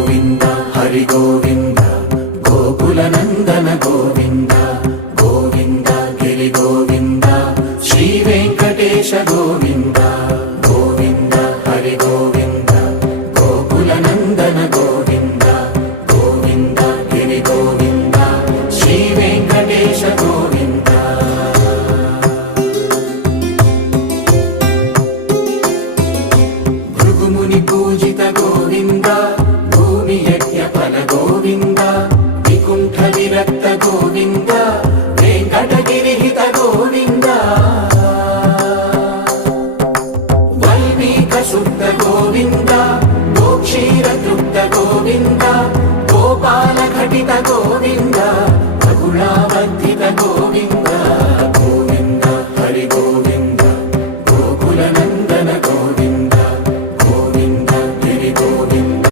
గోవింద హరి గోవింద గోకుల నందన గోవింద గోవింద గిరి గోవింద శ్రీ వెంకటేశ గోవింద గోవింద హరి గోవింద గోకుల నందన గోవింద గోవింద గిరి గోవింద శ్రీ వెంకటేశ గోవింద భృగుముని పూజిత గోవింద భూమి యజ్ఞ ఫల గోవింద వికుంఠ విరక్త గోవింద వెంకటగిరిహిత గోవింద వల్మీక శుద్ధ గోవింద గోక్షీర తృప్త గోవింద గోపాల ఘటిత గోవింద బహుళావర్ధిత గోవింద